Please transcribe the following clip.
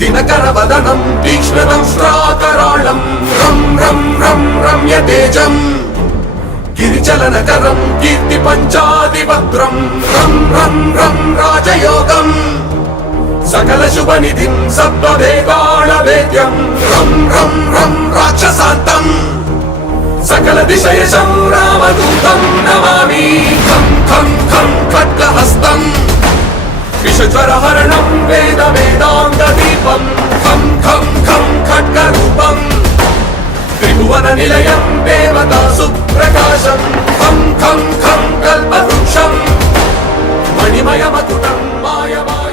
दिनकरवदनं तीक्ष्णदंष्ट्राकराळं रं रं रं रम्यतेजं गिरिचलनकरं कीर्तिपञ्चादिवक्त्रं रं रं रं राजयोगं सकलशुभनिधिं सप्तवेदालवेद्यं रं रं रं राक्षसान्तं सकलदिशयशं रामदूतं नमामि खं खं खं खड्गहस्तं विषज्वरहरणं वेदवेदाङ्गदीपं खं खं खं खड्गरूपं त्रिभुवननिलयं देवतासुप्रकाशं खं खं खं कल्पवृक्षं मणिमयमकुटं मायवा